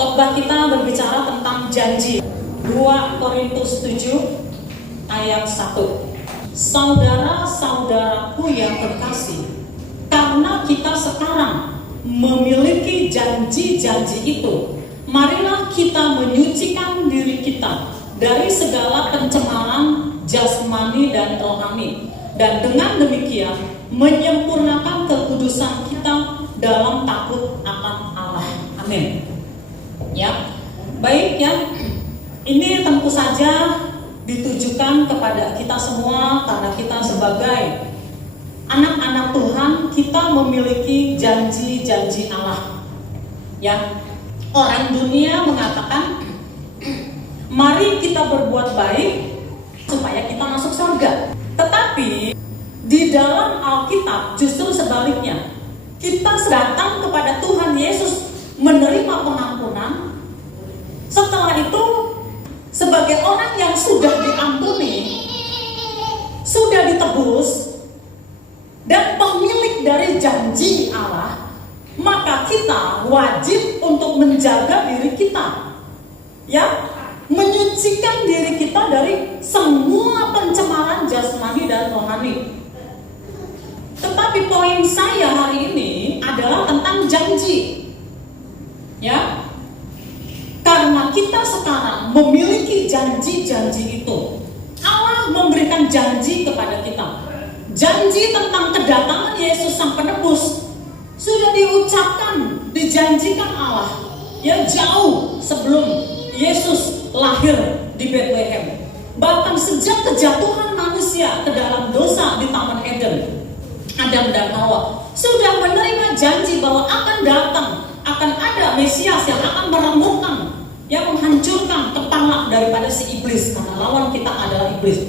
Khotbah kita berbicara tentang janji. 2 Korintus 7 ayat 1. Saudara-saudaraku yang terkasih, karena kita sekarang memiliki janji-janji itu, marilah kita menyucikan diri kita dari segala pencemaran jasmani dan rohani, dan dengan demikian menyempurnakan kekudusan kita dalam takut akan Allah. Amin. Ya, baik ya. Ini tentu saja ditujukan kepada kita semua karena kita sebagai anak-anak Tuhan, kita memiliki janji-janji Allah. Ya, orang dunia mengatakan, mari kita berbuat baik supaya kita masuk surga. Tetapi di dalam Alkitab justru sebaliknya. Kita datang kepada Tuhan Yesus menerima pengampunan. Setelah itu, sebagai orang yang sudah diampuni, sudah ditebus, dan pemilik dari janji Allah, maka kita wajib untuk menjaga diri kita, ya, menyucikan diri kita dari semua pencemaran jasmani dan rohani. Tetapi poin saya hari ini adalah tentang janji, ya, karena kita sekarang memiliki janji-janji itu. Allah memberikan janji kepada kita. Janji tentang kedatangan Yesus Sang Penebus sudah diucapkan, dijanjikan Allah, ya, jauh sebelum Yesus lahir di Bethlehem. Bahkan sejak kejatuhan manusia ke dalam dosa di Taman Eden, Adam dan Hawa sudah menerima janji bahwa akan datang, akan ada Mesias yang akan meremukkan, yang menghancurkan kepala daripada si iblis, karena lawan kita adalah iblis.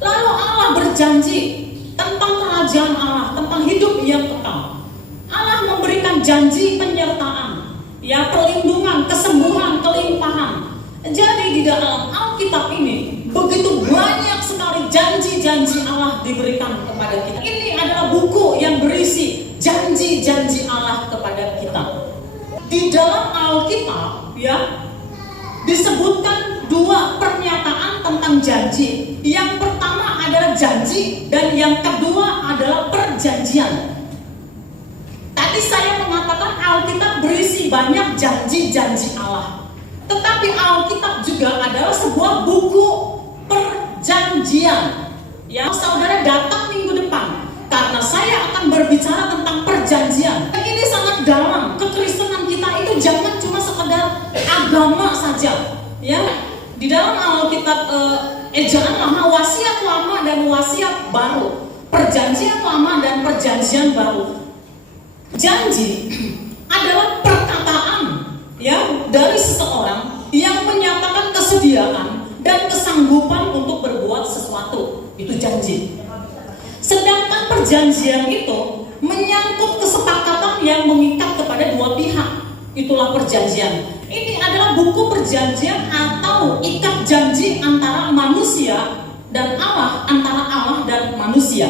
Lalu Allah berjanji tentang kerajaan Allah, tentang hidup yang kekal. Allah memberikan janji penyertaan, ya, perlindungan, kesembuhan, kelimpahan. Jadi di dalam Alkitab ini begitu banyak sekali janji-janji Allah diberikan kepada kita. Ini adalah buku yang berisi janji-janji Allah kepada kita. Di dalam Alkitab, ya, disebutkan 2 pernyataan tentang janji. Yang pertama adalah janji dan yang kedua adalah perjanjian. Tadi saya mengatakan Alkitab berisi banyak janji-janji Allah. Tetapi Alkitab juga adalah sebuah buku perjanjian. Ya, saudara datang minggu depan karena saya akan berbicara tentang perjanjian. Ini sangat dalam. Kekristenan kita itu jangan cuma sekedar agama saja. Ya, di dalam Alkitab ejaan lama, wasiat lama dan wasiat baru, perjanjian lama dan perjanjian baru. Janji adalah perkataan, ya, dari seseorang yang menyatakan kesediaan dan kesanggupan untuk berbuat sesuatu. Itu janji. Sedangkan perjanjian itu menyangkut kesepakatan yang mengikat kepada 2 pihak. Itulah perjanjian. Ini adalah buku perjanjian atau ikat janji antara manusia dan Allah, antara Allah dan manusia.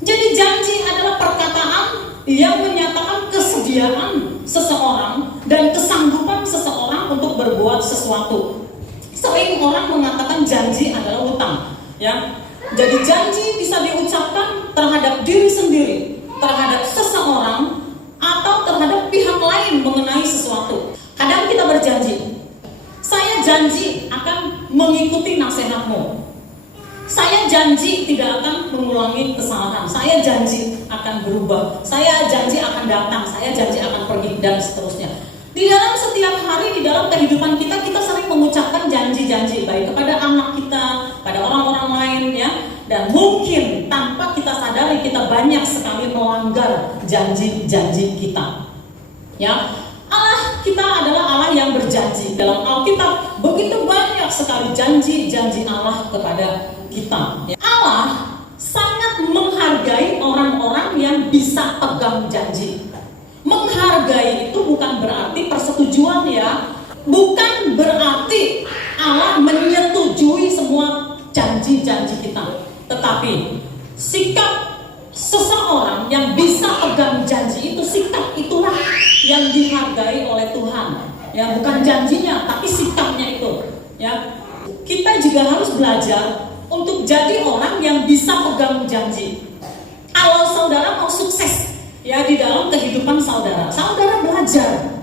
Jadi janji adalah perkataan yang menyatakan kesediaan seseorang dan kesanggupan seseorang untuk berbuat sesuatu. Sering orang mengatakan janji adalah hutang, ya. Jadi janji bisa diucapkan terhadap diri sendiri, terhadap seseorang, atau terhadap pihak lain mengenai sesuatu. Kadang kita berjanji, saya janji akan mengikuti nasihatmu, saya janji tidak akan mengulangi kesalahan, saya janji akan berubah, saya janji akan datang, saya janji akan pergi, dan seterusnya. Di dalam setiap hari, di dalam kehidupan kita, kita sering mengucapkan janji-janji, baik kepada anak kita, pada orang-orang lain, ya. Dan mungkin tanpa kita sadari kita banyak sekali melanggar janji-janji kita. Ya, Allah kita adalah Allah yang berjanji. Dalam Alkitab begitu banyak sekali janji-janji Allah kepada kita. Ya. Allah sangat menghargai orang-orang yang bisa pegang janji. Menghargai itu bukan berarti persetujuan, ya. Bukan berarti Allah menyetujui semua janji-janji kita. Tetapi sikap seseorang yang bisa pegang janji itu, sikap itulah yang dihargai oleh Tuhan. Ya, bukan janjinya, tapi sikapnya itu. Ya, kita juga harus belajar untuk jadi orang yang bisa pegang janji. Kalau saudara mau sukses ya di dalam kehidupan saudara, saudara belajar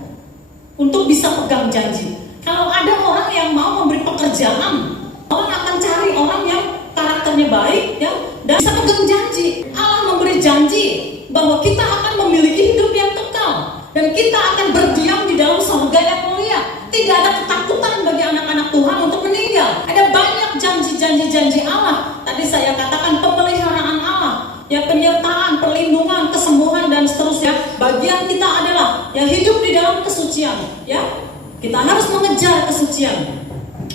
untuk bisa pegang janji. Kalau ada orang yang mau memberi pekerjaan, orang akan cari orang yang karakternya baik ya dan bisa pegang janji. Allah memberi janji bahwa kita akan memiliki hidup yang kekal dan kita akan berdiam di dalam surga yang mulia. Tidak ada ketakutan bagi anak-anak Tuhan untuk meninggal. Ada banyak janji-janji Allah. Tadi saya katakan pemeliharaan Allah, ya, penyertaan, perlindungan, kesembuhan dan seterusnya. Bagian kita adalah yang hidup di dalam kesucian, ya. Kita harus mengejar kesucian.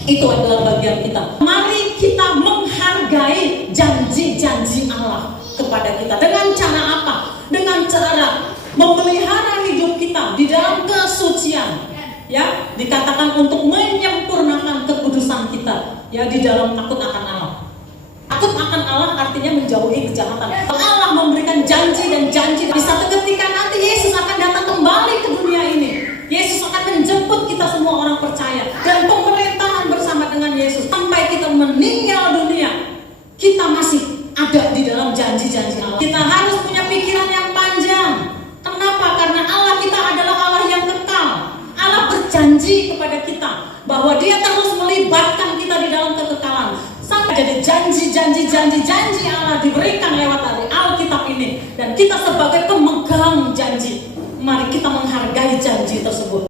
Itu adalah bagian kita. Mari kita menghargai janji-janji Allah kepada kita. Dengan cara apa? Dengan cara memelihara hidup kita di dalam kesucian. Ya, dikatakan untuk menyempurnakan kekudusan kita, ya, di dalam takut akan Allah. Takut akan Allah artinya menjauhi kejahatan. Allah memberikan janji dan janji. Di satu ketika nanti Yesus akan datang kembali ke dunia ini. Yesus akan menjemput kita semua orang percaya dan pemerintahan bersama dengan Yesus sampai kita meninggal dunia. Kita masih ada di dalam janji-janji Allah. Kita harus punya pikiran yang panjang. Kenapa? Karena Allah kita adalah Allah yang kekal. Allah berjanji kepada kita bahwa Dia terus melibatkan kita di dalam kekekalan. Sampai jadi janji Allah diberikan lewat dari Alkitab ini. Dan kita sebagai pemegang janji, mari kita menghargai janji tersebut.